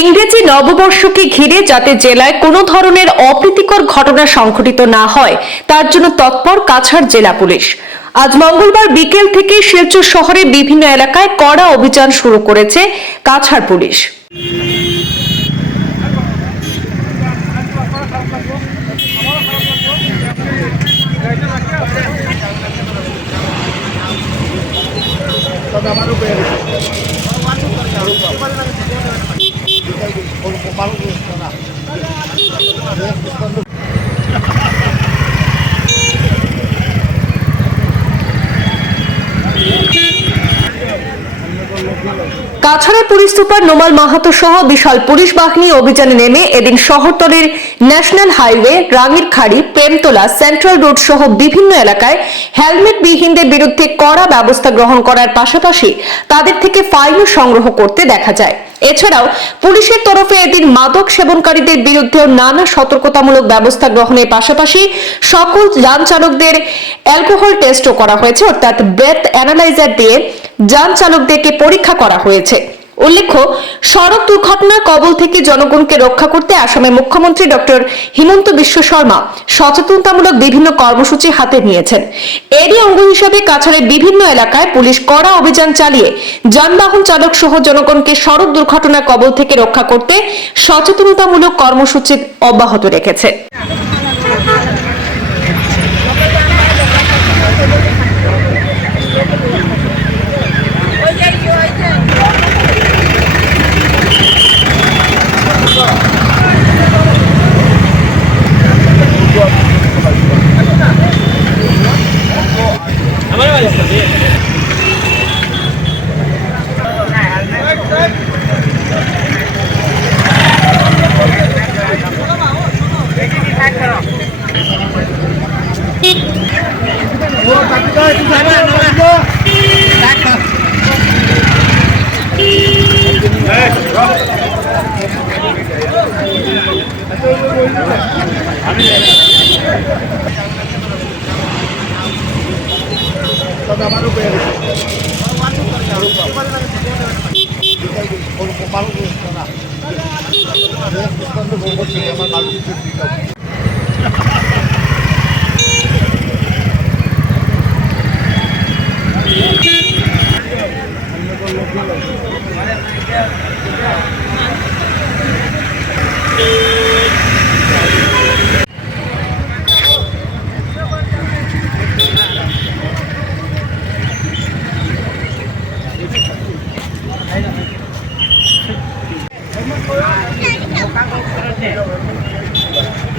ইংরেজি নববর্ষকে ঘিরে যাতে জেলায় কোনো ধরনের অপ্রীতিকর ঘটনা সংঘটিত না হয় তার জন্য তৎপর কাছাড় জেলা পুলিশ। আজ মঙ্গলবার বিকেল থেকে শিলচর শহরে বিভিন্ন এলাকায় কড়া অভিযান শুরু করেছে কাছাড় পুলিশ। কাছাড়ের পুলিশ সুপার নোমাল মাহাতো সহ বিশাল পুলিশ বাহিনী অভিযানে নেমে এদিন শহরতলির national highway, Rangirkhari, Premtala, central road সহ বিভিন্ন এলাকায় হেলমেট বিহীনদের বিরুদ্ধে কড়া ব্যবস্থা গ্রহণ করার পাশাপাশি তাদের থেকে ফাইনও সংগ্রহ করতে দেখা যায়। এছাড়াও পুলিশের তরফে এদিন মাদক সেবনকারীদের বিরুদ্ধেও নানা সতর্কতামূলক ব্যবস্থা গ্রহণের পাশাপাশি সকল যান চালকদের অ্যালকোহল টেস্টও করা হয়েছে, অর্থাৎ ব্রেথ অ্যানালাইজার দিয়ে যান চালকদেরকে পরীক্ষা করা হয়েছে। উল্লেখ্য, সড়ক দুর্ঘটনার কবল থেকে জনগণকে রক্ষা করতে আসামের মুখ্যমন্ত্রী ডক্টর হিমন্ত বিশ্ব শর্মা সচেতনতামূলক বিভিন্ন কর্মসূচি হাতে নিয়েছেন। এরই অঙ্গ হিসেবে কাছাড়ের বিভিন্ন এলাকায় পুলিশ কড়া অভিযান চালিয়ে যানবাহন চালক সহ জনগণকে সড়ক দুর্ঘটনার কবল থেকে রক্ষা করতে সচেতনতামূলক কর্মসূচি অব্যাহত রেখেছে।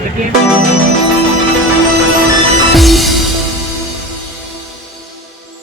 Okay.